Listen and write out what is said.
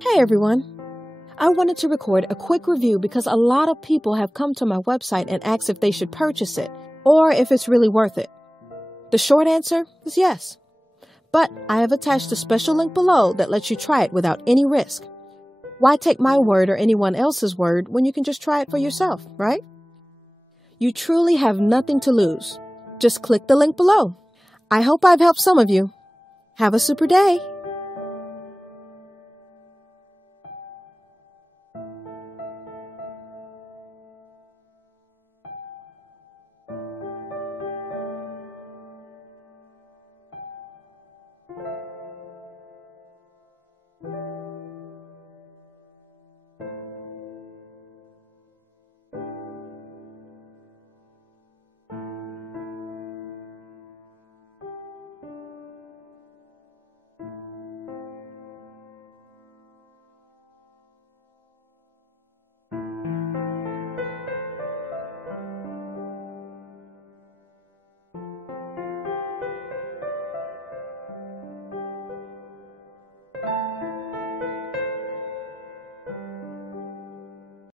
Hey everyone! I wanted to record a quick review because a lot of people have come to my website and asked if they should purchase it or if it's really worth it. The short answer is yes. But I have attached a special link below that lets you try it without any risk. Why take my word or anyone else's word when you can just try it for yourself, right? You truly have nothing to lose. Just click the link below. I hope I've helped some of you. Have a super day!